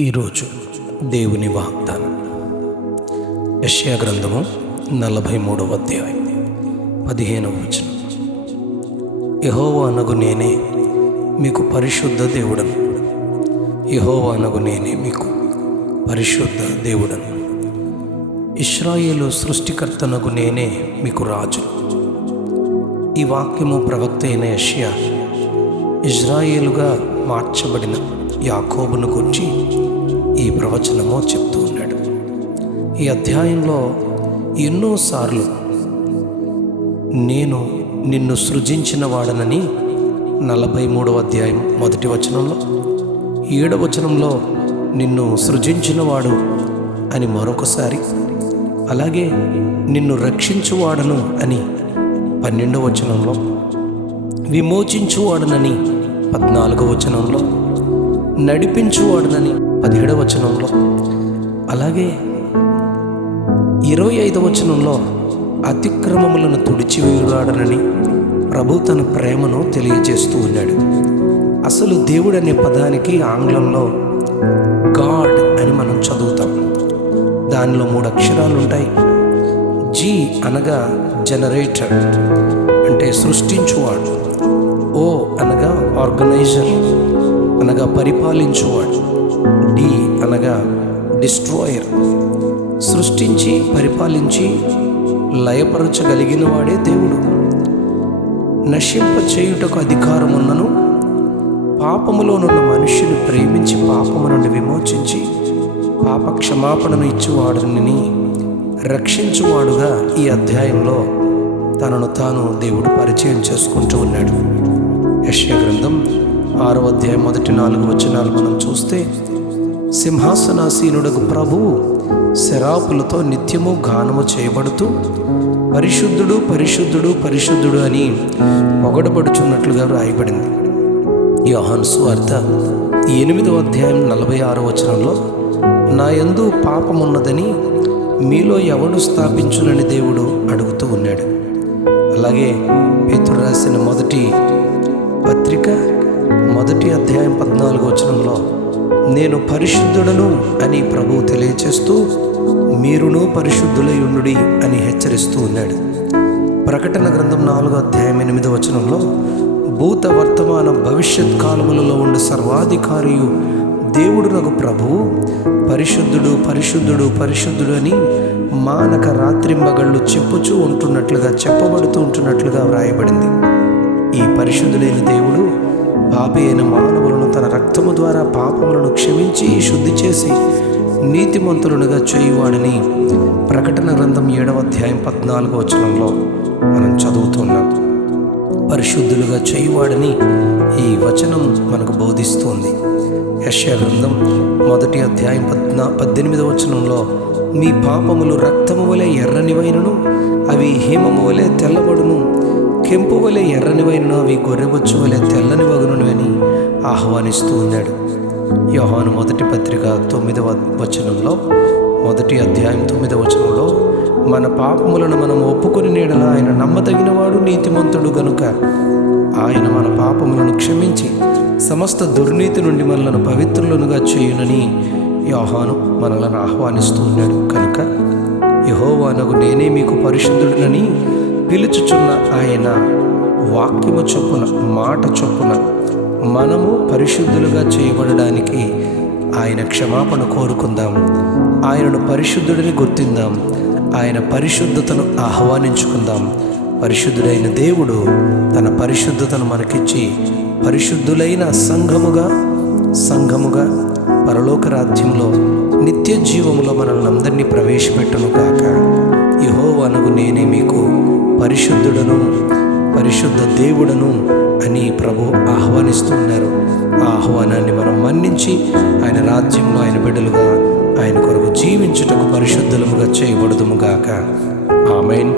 ఈరోజు దేవుని వాగ్దానం యెషయా గ్రంథము 43వ అధ్యాయం 15వ వచనం. యెహోవా అనగు నేనే మీకు పరిశుద్ధ దేవుడను. యెహోవా అనగు నేనే మీకు పరిశుద్ధ దేవుడను. ఇశ్రాయేలు సృష్టికర్తనగు నేనే మీకు రాజు. ఈ వాక్యము ప్రవక్త అయిన యెషయా ఇజ్రాయేలుగా మార్చబడిన యాకోబును గురించి ఈ ప్రవచనము చెప్తూ ఉన్నాడు. ఈ అధ్యాయంలో ఎన్నోసార్లు నేను నిన్ను సృజించిన వాడనని 43వ అధ్యాయం 1వ వచనంలో, 7వ వచనంలో నిన్ను సృజించినవాడు అని మరొకసారి, అలాగే నిన్ను రక్షించువాడను అని 12వ వచనంలో, విమోచించువాడనని 14వ వచనంలో, నడిపించువాడనని 17వ వచనంలో, అలాగే 25వ వచనంలో అతిక్రమములను తుడిచివేయువాడనని ప్రభు తన ప్రేమను తెలియజేస్తూ ఉన్నాడు. అసలు దేవుడు అనే పదానికి ఆంగ్లంలో గాడ్ అని మనం చదువుతాం. దానిలో 3 అక్షరాలు ఉంటాయి. జీ అనగా జనరేటర్ అంటే సృష్టించువాడు, ఓ అనగా ఆర్గనైజర్ అనగా పరిపాలించువాడు, డి అనగా డిస్ట్రాయర్ సృష్టించి పరిపాలించి లయపరచగలిగిన వాడే దేవుడు. నశింప చేయుటకు అధికారమున్నను పాపములోనున్న మనుష్యుని ప్రేమించి పాపము నుండి విమోచించి పాప క్షమాపణను ఇచ్చువాడని రక్షించువాడుగా ఈ అధ్యాయంలో తనను తాను దేవుడు పరిచయం చేసుకుంటూ ఉన్నాడు. యెషయా గ్రంథం 6వ అధ్యాయం 1-4 వచనాలు మనం చూస్తే, సింహాసనాసీనుడకు ప్రభువు శరాపులతో నిత్యము గానము చేయబడుతూ పరిశుద్ధుడు పరిశుద్ధుడు పరిశుద్ధుడు అని పొగడబడుచున్నట్లుగా వ్రాయబడింది. యోహాను సువార్త 8వ అధ్యాయం 46వ వచనంలో, నా యందు పాపమున్నదని మీలో ఎవడు స్థాపించునని దేవుడు అడుగుతూ ఉన్నాడు. అలాగే పేతురు రాసిన మొదటి పత్రిక 1వ అధ్యాయం 14వ వచనంలో, నేను పరిశుద్ధుడను అని ప్రభువు తెలియచేస్తూ మీరును పరిశుద్ధులై ఉండుడి అని హెచ్చరిస్తూ ఉన్నాడు. ప్రకటన గ్రంథం 4వ అధ్యాయం 8వ వచనంలో, భూత వర్తమాన భవిష్యత్ కాలములలో ఉండే సర్వాధికారియు దేవుడు నాకు ప్రభువు పరిశుద్ధుడు పరిశుద్ధుడు పరిశుద్ధుడు అని మానక రాత్రింబగళ్ళు చెప్పుచూ ఉంటున్నట్లుగా చెప్పబడుతూ ఉంటున్నట్లుగా వ్రాయబడింది. ఈ పరిశుద్ధుడైన దేవుడు పాపి అయిన మానవులను తన రక్తము ద్వారా పాపములను క్షమించి శుద్ధి చేసి నీతిమంతులుగా చేయువాడని ప్రకటన గ్రంథం 7వ అధ్యాయం 14వ వచనంలో మనం చదువుతున్నాం. పరిశుద్ధులుగా చేయువాడని ఈ వచనం మనకు బోధిస్తుంది. యెషయా గ్రంథం 1వ అధ్యాయం 18వ వచనంలో, మీ పాపములు రక్తము వలె ఎర్రనివైనను అవి హిమము వలె తెల్లబడును, కెంపు వలె ఎర్రనివైనను అవి గొర్రెబొచ్చు వలె తెల్లని వగును అని ఆహ్వానిస్తూ ఉన్నాడు. యోహాను మొదటి పత్రిక 9వ వచనంలో, 1వ అధ్యాయం 9వ వచనంలో, మన పాపములను మనం ఒప్పుకొని నీడల ఆయన నమ్మదగినవాడు నీతిమంతుడు గనుక ఆయన మన పాపములను క్షమించి సమస్త దుర్నీతి నుండి మనలను పవిత్రులనుగా చేయునని యోహాను మనలను ఆహ్వానిస్తూ ఉన్నాడు. కనుక యెహోవా అనగు నేనే మీకు పరిశుద్ధుడనని పిలుచుచున్న ఆయన వాక్యము చొప్పున మాట చొప్పున మనము పరిశుద్ధులుగా చేయబడడానికి ఆయన క్షమాపణ కోరుకుందాం. ఆయనను పరిశుద్ధుడిని గుర్తిందాం. ఆయన పరిశుద్ధతను ఆహ్వానించుకుందాం. పరిశుద్ధుడైన దేవుడు తన పరిశుద్ధతను మనకిచ్చి పరిశుద్ధులైన సంఘముగా పరలోక రాజ్యంలో నిత్య జీవములో మనల్ని అందరినీ ప్రవేశపెట్టును కాక. యెహోవా అనగు నేనే మీకు పరిశుద్ధుడను పరిశుద్ధ దేవుడను అని ప్రభు ఆహ్వానిస్తున్నారు. ఆ ఆహ్వానాన్ని మనం మన్నించి ఆయన రాజ్యంలో ఆయన బిడ్డలుగా ఆయన కొరకు జీవించుటకు పరిశుద్ధులముగా చేయబడుదుము గాక. ఆమేన్.